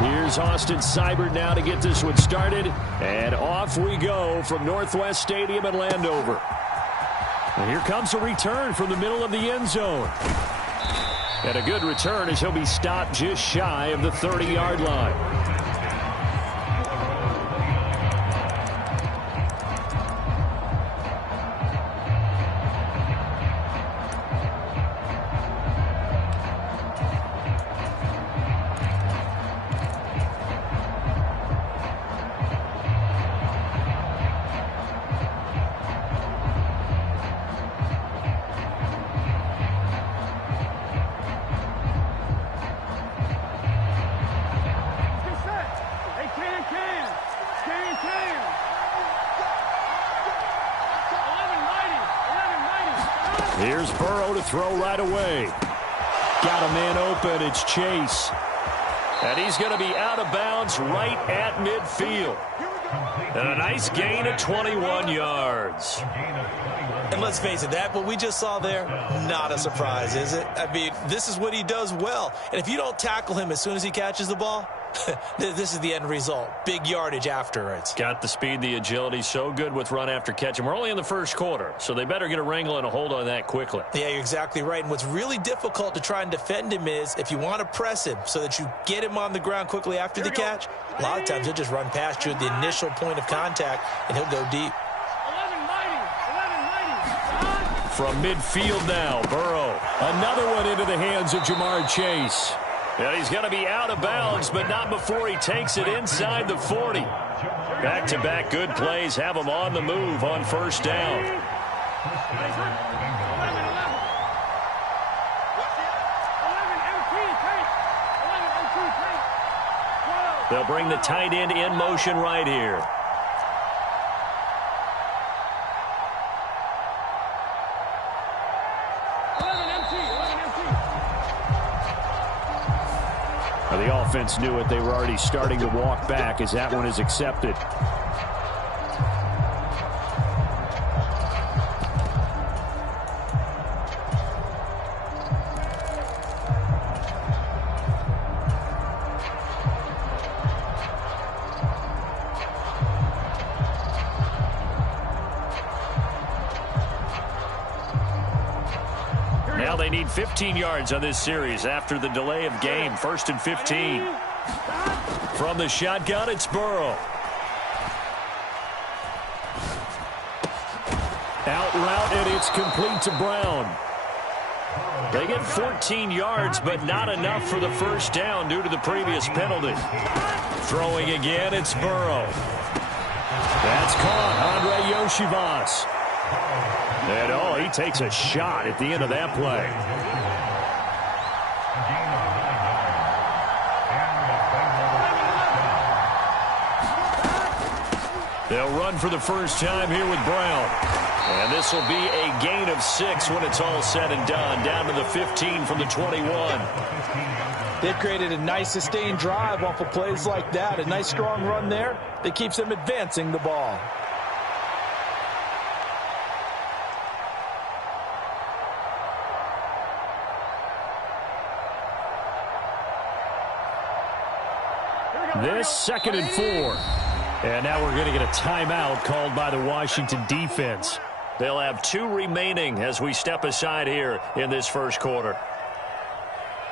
Here's Austin Seibert now to get this one started. And off we go from Northwest Stadium in Landover. And here comes a return from the middle of the end zone. And a good return as he'll be stopped just shy of the 30-yard line. Here's Burrow to throw right away. Got a man open. It's Chase. And he's going to be out of bounds right at midfield. And a nice gain of 21 yards. And let's face it, that what we just saw there, not a surprise, is it? I mean, this is what he does well. And if you don't tackle him as soon as he catches the ball, this is the end result. Big yardage afterwards. Got the speed, the agility, so good with run after catch. And we're only in the first quarter, so they better get a wrangle and a hold on that quickly. Yeah, you're exactly right. And what's really difficult to try and defend him is if you want to press him so that you get him on the ground quickly after the catch, a lot of times he'll just run past you at the initial point of contact, and he'll go deep. From midfield now, Burrow. Another one into the hands of Jamar Chase. And he's going to be out of bounds, but not before he takes it inside the 40. Back-to-back good plays have him on the move on first down. They'll bring the tight end in motion right here. The offense knew it. They were already starting to walk back as that one is accepted. Now they need 15 yards on this series after the delay of game. 1st and 15. From the shotgun, it's Burrow. Out route, and it's complete to Brown. They get 14 yards, but not enough for the first down due to the previous penalty. Throwing again, it's Burrow. That's caught. Andre Yoshivas. And, oh, he takes a shot at the end of that play. They'll run for the first time here with Brown. And this will be a gain of 6 when it's all said and done. Down to the 15 from the 21. They've created a nice sustained drive off of plays like that. A nice strong run there that keeps them advancing the ball. This 2nd and 4. And now we're going to get a timeout called by the Washington defense. They'll have 2 remaining as we step aside here in this first quarter.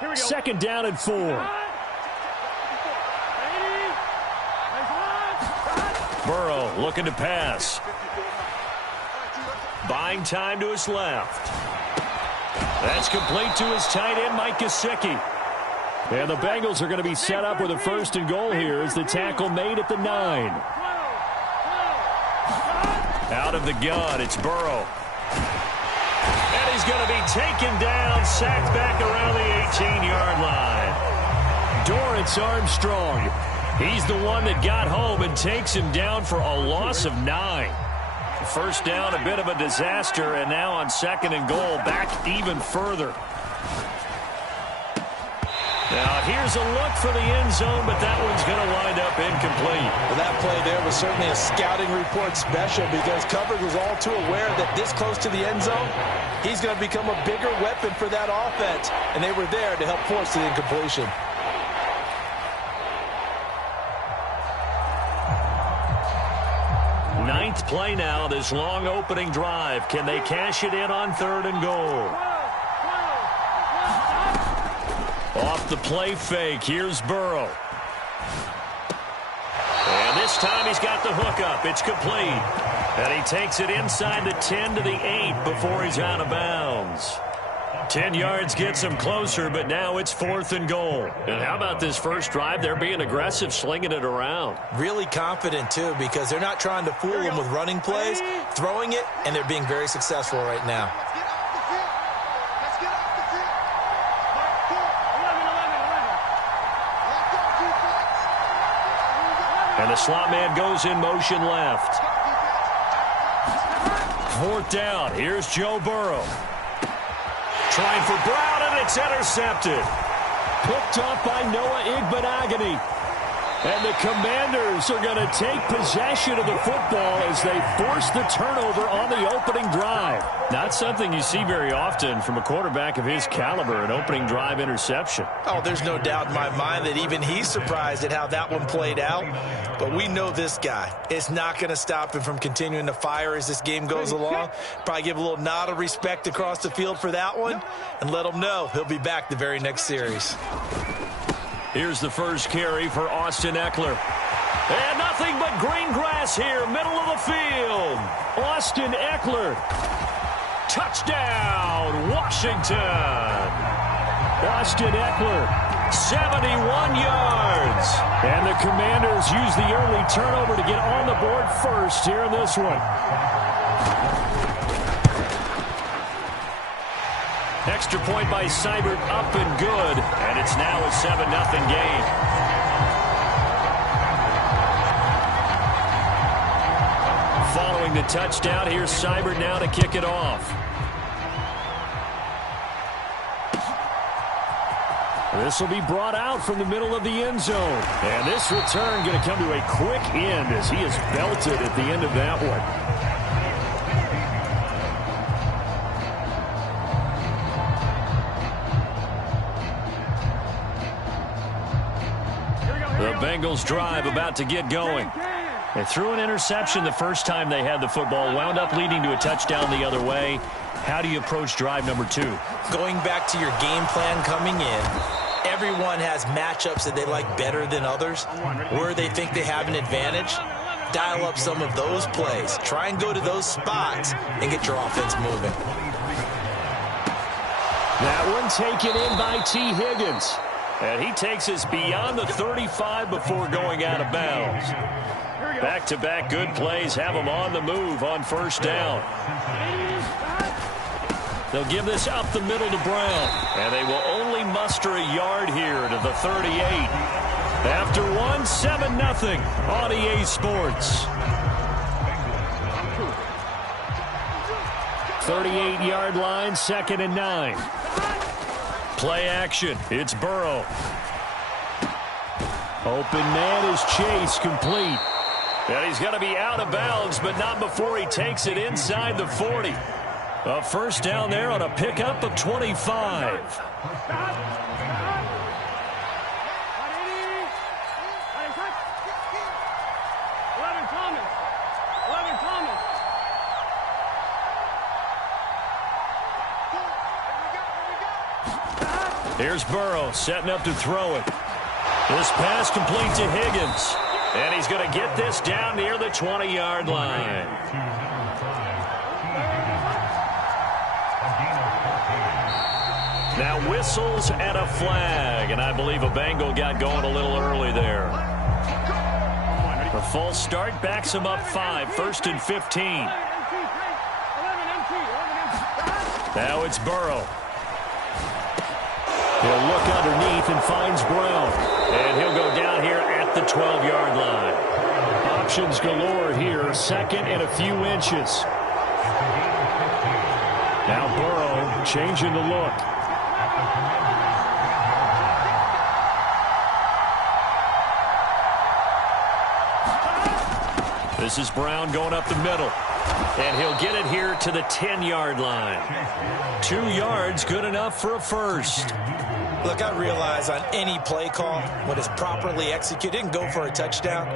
2nd down and 4. Burrow looking to pass. Buying time to his left. That's complete to his tight end, Mike Gesicki. And the Bengals are going to be set up with a 1st and goal here as the tackle made at the 9. Out of the gun, it's Burrow. And he's going to be taken down, sacked back around the 18-yard line. Dorrance Armstrong, he's the one that got home and takes him down for a loss of 9. First down, a bit of a disaster, and now on 2nd and goal, back even further. Now, here's a look for the end zone, but that one's going to wind up incomplete. Well, that play there was certainly a scouting report special because coverage was all too aware that this close to the end zone, he's going to become a bigger weapon for that offense, and they were there to help force the incompletion. 7th play now, this long opening drive. Can they cash it in on 3rd and goal? Off the play fake, here's Burrow. And this time he's got the hook up. It's complete. And he takes it inside the 10 to the 8 before he's out of bounds. 10 yards gets him closer, but now it's 4th and goal. And how about this first drive? They're being aggressive, slinging it around. Really confident, too, because they're not trying to fool him with running plays, throwing it, and they're being very successful right now. And the slot man goes in motion left. 4th down. Here's Joe Burrow. Trying for Brown, and it's intercepted. Picked off by Noah Igbenogany. And the Commanders are going to take possession of the football as they force the turnover on the opening drive. Not something you see very often from a quarterback of his caliber, an opening drive interception. Oh, there's no doubt in my mind that even he's surprised at how that one played out. But we know this guy. It's not going to stop him from continuing to fire as this game goes along. Probably give a little nod of respect across the field for that one and let him know he'll be back the very next series. Here's the first carry for Austin Eckler. And nothing but green grass here, middle of the field. Austin Eckler. Touchdown, Washington. Austin Eckler, 71 yards. And the Commanders use the early turnover to get on the board first here in this one. Extra point by Seibert, up and good. And it's now a 7-0 game. Following the touchdown, here's Seibert now to kick it off. This will be brought out from the middle of the end zone. And this return going to come to a quick end as he is belted at the end of that one. The Bengals drive about to get going. They threw an interception the first time they had the football, wound up leading to a touchdown the other way. How do you approach drive number 2? Going back to your game plan coming in, everyone has matchups that they like better than others, where they think they have an advantage. Dial up some of those plays. Try and go to those spots and get your offense moving. That one taken in by T. Higgins. And he takes us beyond the 35 before going out of bounds. Back-to-back good plays have them on the move on first down. They'll give this up the middle to Brown. And they will only muster a yard here to the 38. After one, 7-0 on EA Sports. 38-yard line, 2nd and 9. Play action. It's Burrow. Open man is Chase, complete. And he's going to be out of bounds, but not before he takes it inside the 40. A first down there on a pickup of 25. Here's Burrow setting up to throw it. This pass complete to Higgins. And he's going to get this down near the 20-yard line. Now whistles and a flag. And I believe a Bengal got going a little early there. The false start backs him up 5. 1st and 15. Now it's Burrow. He'll look underneath and finds Brown. And he'll go down here at the 12-yard line. Options galore here. 2nd and a few inches. Now Burrow changing the look. This is Brown going up the middle. And he'll get it here to the 10-yard line. 2 yards, good enough for a first. Look, I realize on any play call, when it's properly executed, it can go for a touchdown.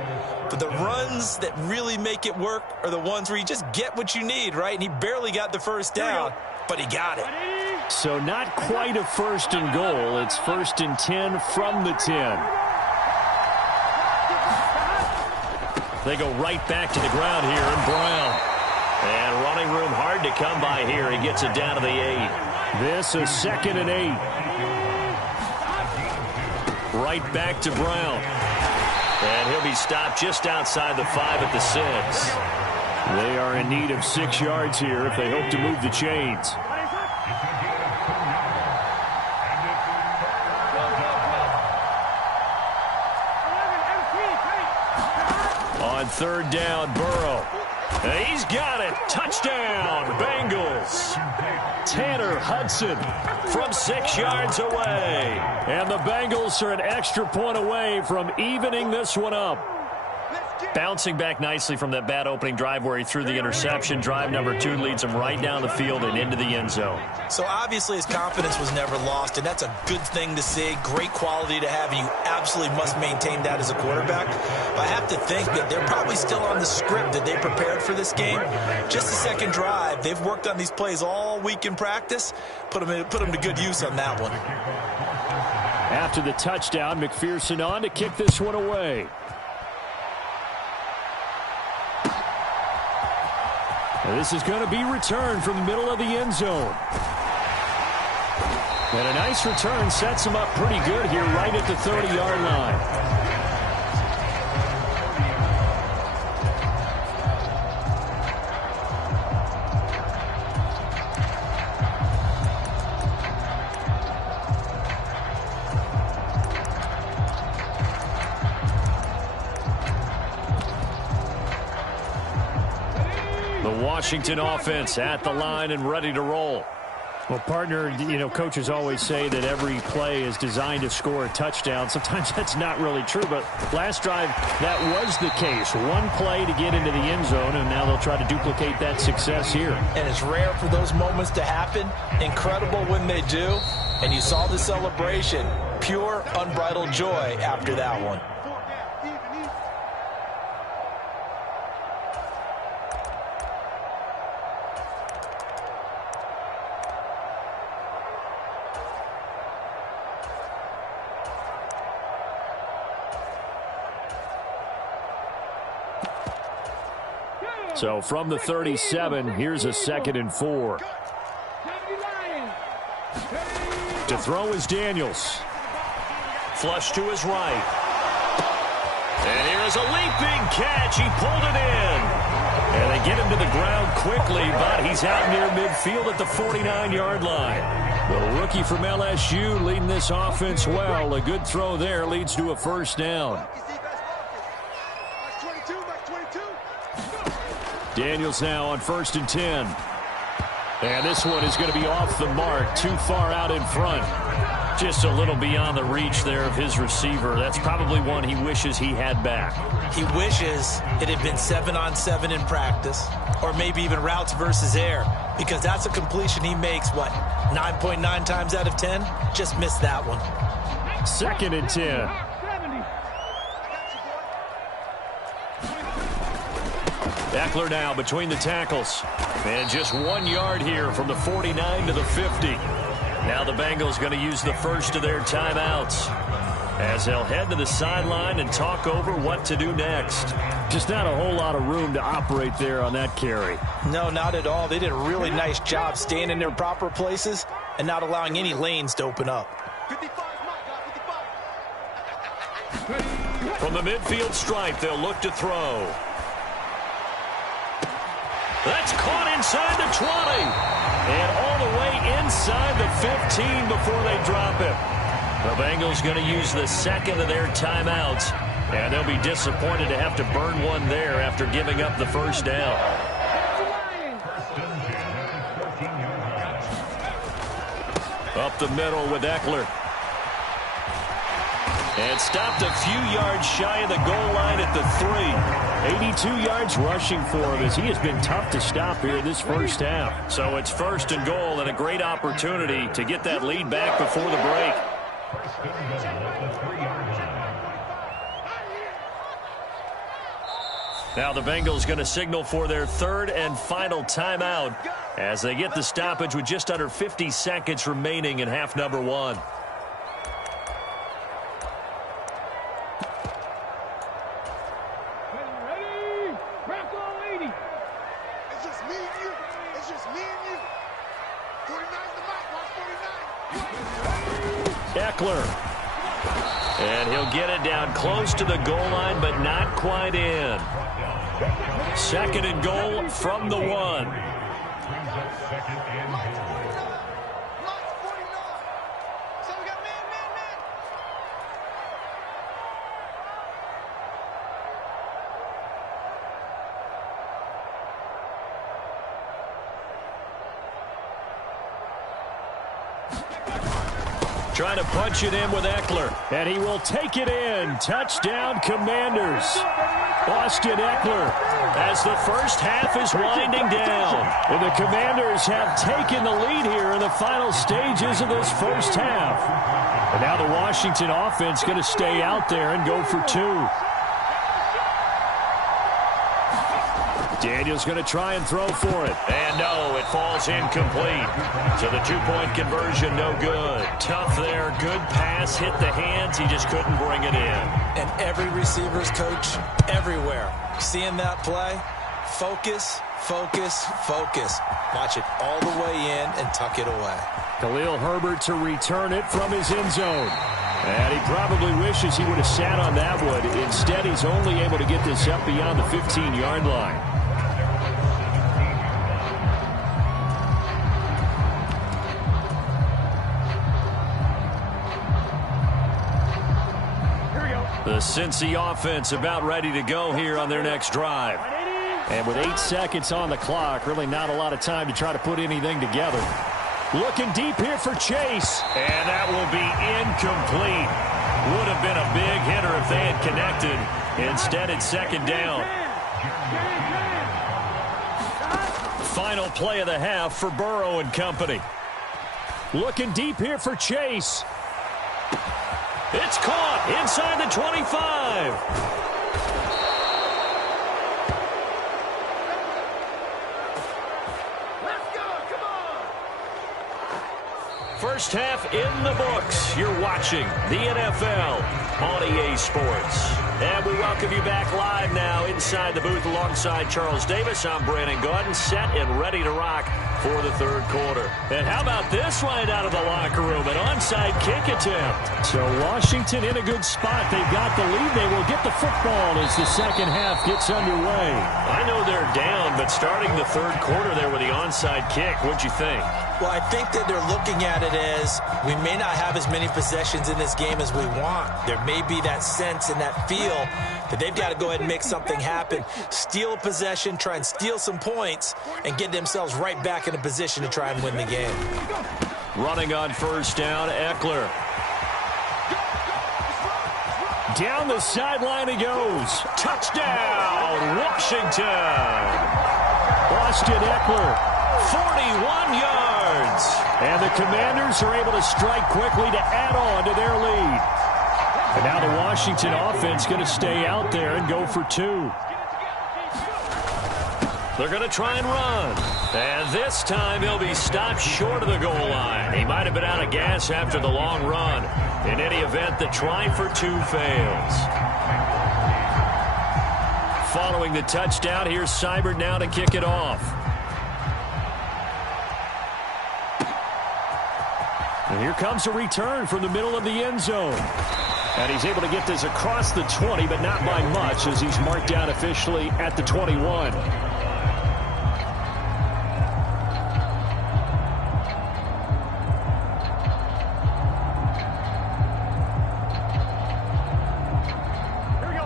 But the runs that really make it work are the ones where you just get what you need, right? And he barely got the first down, but he got it. So not quite a 1st and goal. It's 1st and 10 from the 10. They go right back to the ground here, and Brown. And running room hard to come by here. He gets it down to the 8. This is 2nd and 8. Right back to Brown. And he'll be stopped just outside the 5 at the 6. They are in need of 6 yards here if they hope to move the chains. On 3rd down, Burrow. And he's got it. Touchdown, Bengals. Tanner Hudson from 6 yards away. And the Bengals are an extra point away from evening this one up. Bouncing back nicely from that bad opening drive where he threw the interception. Drive number 2 leads him right down the field and into the end zone. So obviously his confidence was never lost, and that's a good thing to see. Great quality to have, and you absolutely must maintain that as a quarterback. But I have to think that they're probably still on the script that they prepared for this game. Just the second drive. They've worked on these plays all week in practice. Put them to good use on that one. After the touchdown, McPherson on to kick this one away. And this is going to be returned from the middle of the end zone. And a nice return sets him up pretty good here right at the 30-yard line. Washington offense at the line and ready to roll. Well, partner, coaches always say that every play is designed to score a touchdown. Sometimes that's not really true, but last drive, that was the case. One play to get into the end zone, and now they'll try to duplicate that success here. And it's rare for those moments to happen. Incredible when they do. And you saw the celebration. Pure, unbridled joy after that one. So from the 37, here's a 2nd and 4. To throw is Daniels. Flush to his right. And here's a leaping catch. He pulled it in. And they get him to the ground quickly, but he's out near midfield at the 49-yard line. The rookie from LSU leading this offense well. A good throw there leads to a 1st down. Daniels now on 1st and 10. And this one is going to be off the mark, too far out in front. Just a little beyond the reach there of his receiver. That's probably one he wishes he had back. He wishes it had been 7-on-7 in practice, or maybe even routes versus air, because that's a completion he makes, 9.9 times out of 10? Just missed that one. 2nd and 10. Eckler now between the tackles. And just 1 yard here from the 49 to the 50. Now the Bengals going to use the first of their timeouts as they'll head to the sideline and talk over what to do next. Just not a whole lot of room to operate there on that carry. No, not at all. They did a really nice job staying in their proper places and not allowing any lanes to open up. From the midfield stripe, they'll look to throw. That's caught inside the 20. And all the way inside the 15 before they drop it. The Bengals going to use the second of their timeouts. And they'll be disappointed to have to burn one there after giving up the 1st down. Up the middle with Eckler. And stopped a few yards shy of the goal line at the 3. 82 yards rushing for him as he has been tough to stop here this first half. So it's 1st and goal and a great opportunity to get that lead back before the break. Now the Bengals going to signal for their third and final timeout as they get the stoppage with just under 50 seconds remaining in half number one. Eckler. And he'll get it down close to the goal line, but not quite in. Second and goal from the one. Trying to punch it in with Eckler. And he will take it in. Touchdown, Commanders. Austin Eckler as the first half is winding down. And the Commanders have taken the lead here in the final stages of this first half. And now the Washington offense going to stay out there and go for two. Daniel's going to try and throw for it. And no, it falls incomplete. So the two-point conversion, no good. Tough there. Good pass. Hit the hands. He just couldn't bring it in. And every receiver's coach everywhere. Seeing that play, focus, focus, focus. Watch it all the way in and tuck it away. Khalil Herbert to return it from his end zone. And he probably wishes he would have sat on that one. Instead, he's only able to get this up beyond the 15-yard line. The Cincy offense about ready to go here on their next drive. And with 8 seconds on the clock, really not a lot of time to try to put anything together. Looking deep here for Chase. And that will be incomplete. Would have been a big hitter if they had connected. Instead, it's second down. Final play of the half for Burrow and company. Looking deep here for Chase. It's caught inside the 25. First half in the books. You're watching the NFL on EA Sports. And we welcome you back live now inside the booth alongside Charles Davis. I'm Brandon Gaudin, set and ready to rock for the third quarter. And how about this right out of the locker room? An onside kick attempt. So Washington in a good spot. They've got the lead. They will get the football as the second half gets underway. I know they're down, but starting the third quarter there with the onside kick, what'd you think? Well, I think that they're looking at it as we may not have as many possessions in this game as we want. There may be that sense and that feel that they've got to go ahead and make something happen. Steal a possession, try and steal some points, and get themselves right back in a position to try and win the game. Running on first down, Eckler. Down the sideline he goes. Touchdown, Washington. Austin Eckler. 41 yards. And the Commanders are able to strike quickly to add on to their lead. And now the Washington offense going to stay out there and go for two. They're going to try and run. And this time he'll be stopped short of the goal line. He might have been out of gas after the long run. In any event, the try for two fails. Following the touchdown, here's Seibert now to kick it off. And here comes a return from the middle of the end zone. And he's able to get this across the 20, but not by much as he's marked down officially at the 21.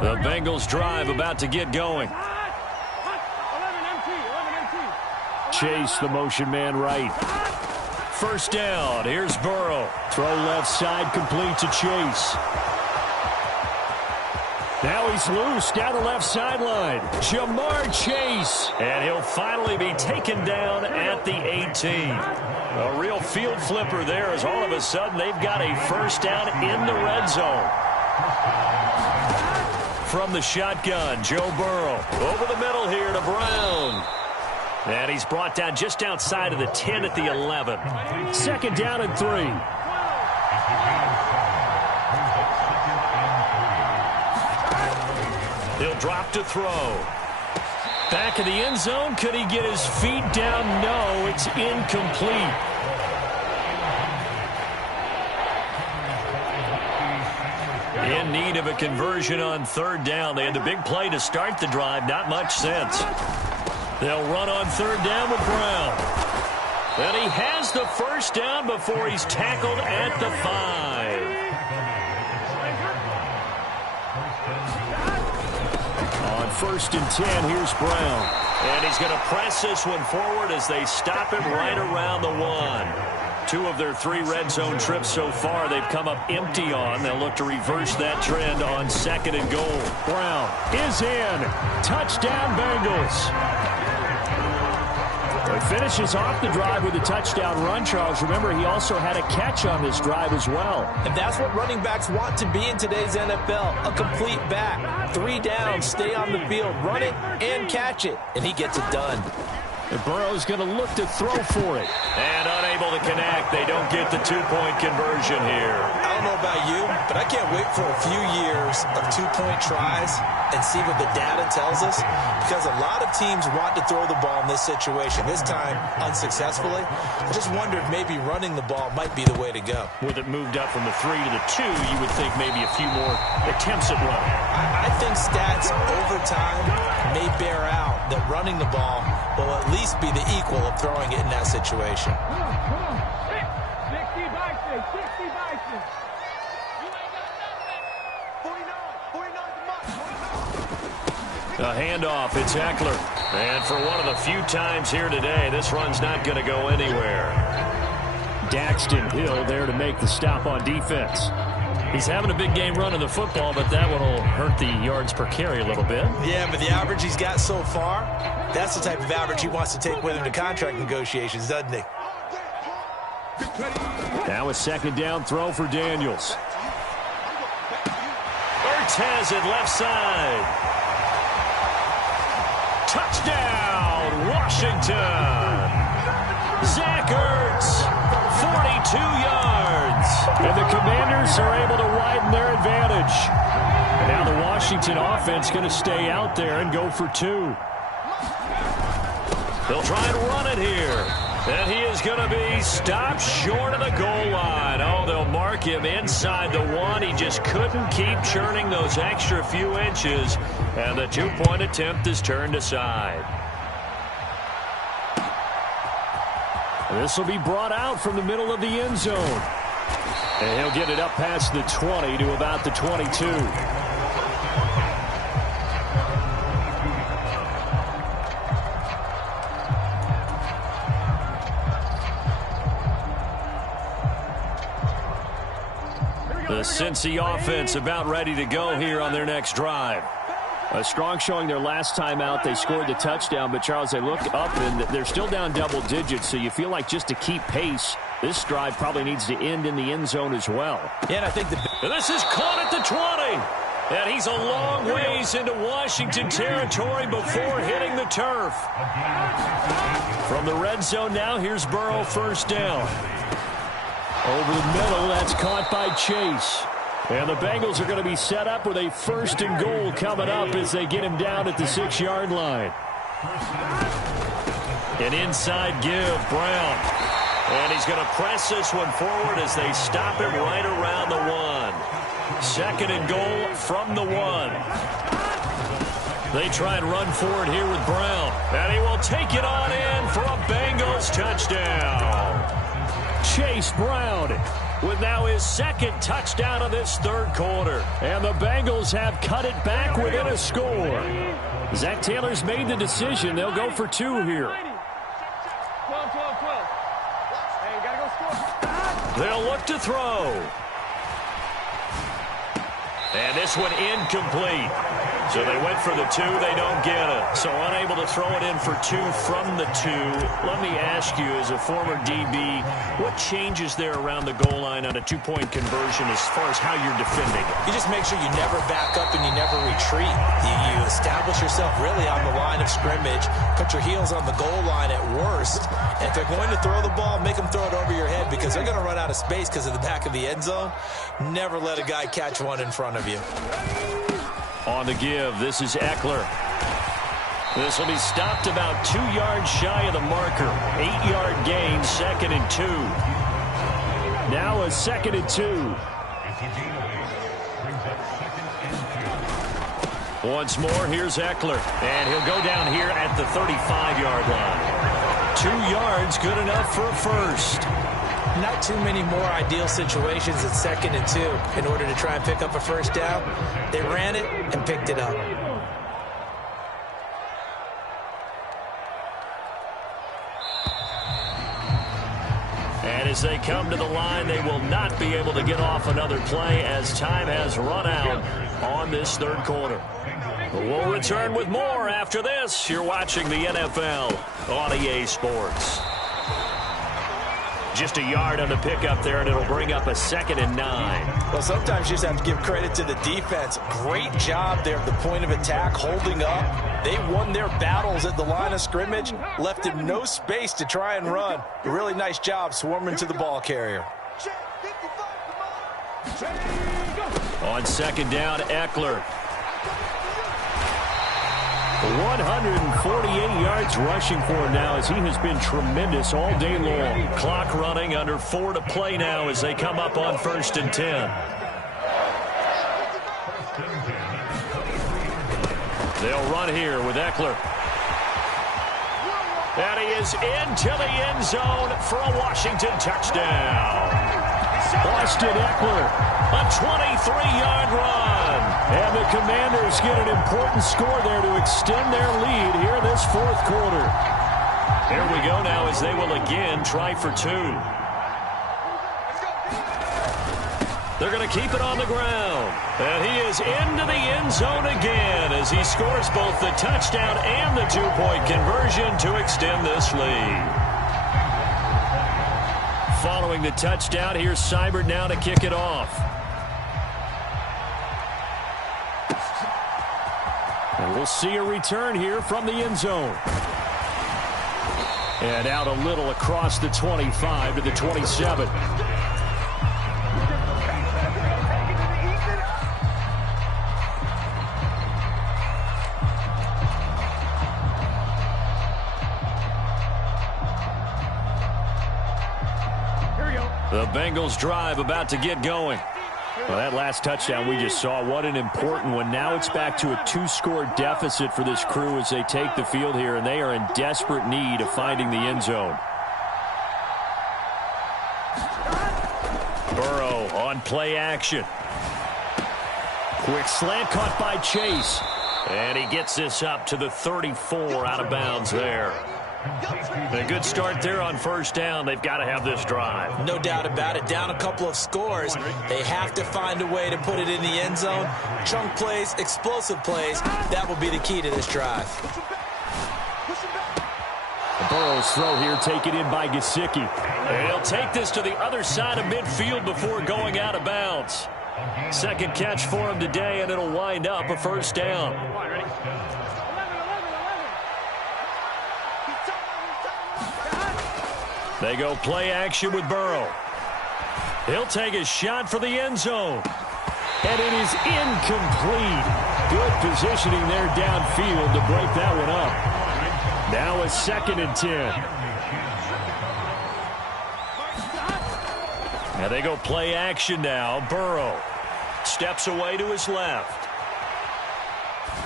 The Bengals drive about to get going. Chase the motion man right. First down, here's Burrow. Throw left side, complete to Chase. Now he's loose down the left sideline. Jamar Chase. And he'll finally be taken down at the 18. A real field flipper there as all of a sudden they've got a first down in the red zone. From the shotgun, Joe Burrow. Over the middle here to Brown. And he's brought down just outside of the 10 at the 11. Second down and 3. He'll drop to throw. Back of the end zone. Could he get his feet down? No, it's incomplete. In need of a conversion on third down. They had the big play to start the drive. Not much sense. They'll run on third down with Brown. And he has the first down before he's tackled at the 5. On first and 10, here's Brown. And he's going to press this one forward as they stop him right around the 1. 2 of their 3 red zone trips so far they've come up empty on. They'll look to reverse that trend on second and goal. Brown is in. Touchdown, Bengals. He finishes off the drive with a touchdown run, Charles. Remember, he also had a catch on this drive as well. And that's what running backs want to be in today's NFL. A complete back. 3 downs, stay on the field, run it, and catch it. And he gets it done. And Burrow's going to look to throw for it. And unable to connect. They don't get the 2-point conversion here. I don't know about you, but I can't wait for a few years of 2-point tries and see what the data tells us. Because a lot of teams want to throw the ball in this situation. This time, unsuccessfully. I just wonder if maybe running the ball might be the way to go. With it moved up from the 3 to the 2, you would think maybe a few more attempts at running. I think stats over time may bear out that running the ball will at least be the equal of throwing it in that situation. A handoff, it's Eckler. And for one of the few times here today, this run's not going to go anywhere. Daxton Hill there to make the stop on defense. He's having a big game running the football, but that one will hurt the yards per carry a little bit. Yeah, but the average he's got so far, that's the type of average he wants to take with him to contract negotiations, doesn't he? Now a second down throw for Daniels. Ertz has it left side. Touchdown, Washington. Zach Ertz, 42 yards. And the Commanders are able to widen their advantage. And now the Washington offense going to stay out there and go for 2. They'll try and run it here. And he is going to be stopped short of the goal line. Oh, they'll mark him inside the 1. He just couldn't keep churning those extra few inches. And the 2-point attempt is turned aside. This will be brought out from the middle of the end zone. And he'll get it up past the 20 to about the 22. The Cincy offense about ready to go here on their next drive. A strong showing their last time out. They scored the touchdown, but, Charles, they look up, and they're still down double digits, so you feel like just to keep pace, this drive probably needs to end in the end zone as well. Yeah, and I think this is caught at the 20. And he's a long ways into Washington territory before hitting the turf. From the red zone now, here's Burrow first down. Over the middle, that's caught by Chase. And the Bengals are going to be set up with a first and goal coming up as they get him down at the 6-yard line. An inside give, Brown. And he's going to press this one forward as they stop him right around the 1. Second and goal from the 1. They try and run forward here with Brown. And he will take it on in for a Bengals touchdown. Chase Brown with now his second touchdown of this third quarter. And the Bengals have cut it back within a score. Zach Taylor's made the decision. They'll go for 2 here. 12. Hey, you gotta go score. They'll look to throw. And this one incomplete. So they went for the 2. They don't get it. So unable to throw it in for 2 from the 2. Let me ask you, as a former DB, what changes there around the goal line on a 2-point conversion as far as how you're defending? You just make sure you never back up and you never retreat. You establish yourself really on the line of scrimmage, put your heels on the goal line at worst. And if they're going to throw the ball, make them throw it over your head because they're going to run out of space because of the back of the end zone. Never let a guy catch one in front of you. On the give, this is Eckler. This will be stopped about 2 yards shy of the marker. 8-yard gain, 2nd and 2. Now a 2nd and 2. Once more, here's Eckler. And he'll go down here at the 35-yard line. 2 yards, good enough for a first. Not too many more ideal situations at 2nd and 2 in order to try and pick up a first down. They ran it and picked it up. And as they come to the line, they will not be able to get off another play as time has run out on this 3rd quarter. But we'll return with more after this. You're watching the NFL on EA Sports. Just a yard on the pickup there, and it'll bring up a 2nd and 9. Well, sometimes you just have to give credit to the defense. Great job there at the point of attack, holding up. They won their battles at the line of scrimmage, left him no space to try and run. A really nice job swarming to the ball carrier. On 2nd down, Eckler. 148 yards rushing for him now as he has been tremendous all day long. Clock running, under 4 to play now as they come up on 1st and 10. They'll run here with Eckler. And he is into the end zone for a Washington touchdown. Austin Eckler, a 23-yard run. And the Commanders get an important score there to extend their lead here this 4th quarter. Here we go now as they will again try for 2. They're going to keep it on the ground. And he is into the end zone again as he scores both the touchdown and the 2-point conversion to extend this lead. Following the touchdown, here's Seibert now to kick it off. And we'll see a return here from the end zone. And out a little across the 25 to the 27. The Bengals drive about to get going. Well, that last touchdown we just saw, what an important one. Now it's back to a 2-score deficit for this crew as they take the field here, and they are in desperate need of finding the end zone. Burrow on play action. Quick slant caught by Chase. And he gets this up to the 34 out of bounds there. A good start there on 1st down. They've got to have this drive. No doubt about it. Down a couple of scores. They have to find a way to put it in the end zone. Chunk plays, explosive plays. That will be the key to this drive. Burrow's throw here taken in by Gesicki. And he'll take this to the other side of midfield before going out of bounds. 2nd catch for him today, and it'll wind up a 1st down. They go play action with Burrow. He'll take a shot for the end zone. And it is incomplete. Good positioning there downfield to break that one up. Now a 2nd and 10. And they go play action now. Burrow steps away to his left.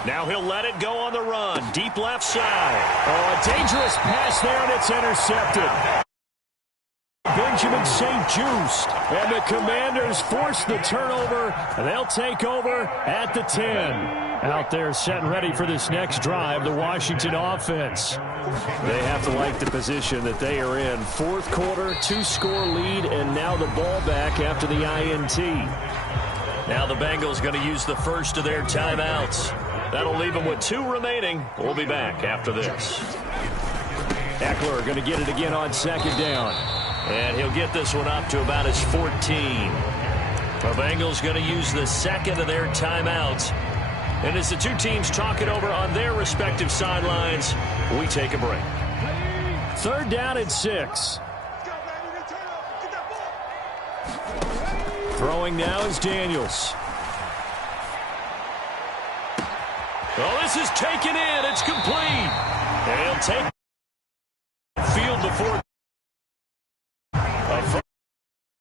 Now he'll let it go on the run. Deep left side. Oh, a dangerous pass there, and it's intercepted. Benjamin St-Juste, and the Commanders force the turnover, and they'll take over at the 10. Out there set and ready for this next drive, the Washington offense. They have to like the position that they are in. 4th quarter, 2-score lead, and now the ball back after the INT. Now the Bengals going to use the first of their timeouts. That'll leave them with 2 remaining. We'll be back after this. Eckler going to get it again on second down. And he'll get this one up to about his 14. The Bengals going to use the second of their timeouts. And as the two teams talk it over on their respective sidelines, we take a break. 3rd down and 6. Throwing now is Daniels. Well, this is taken in. It's complete.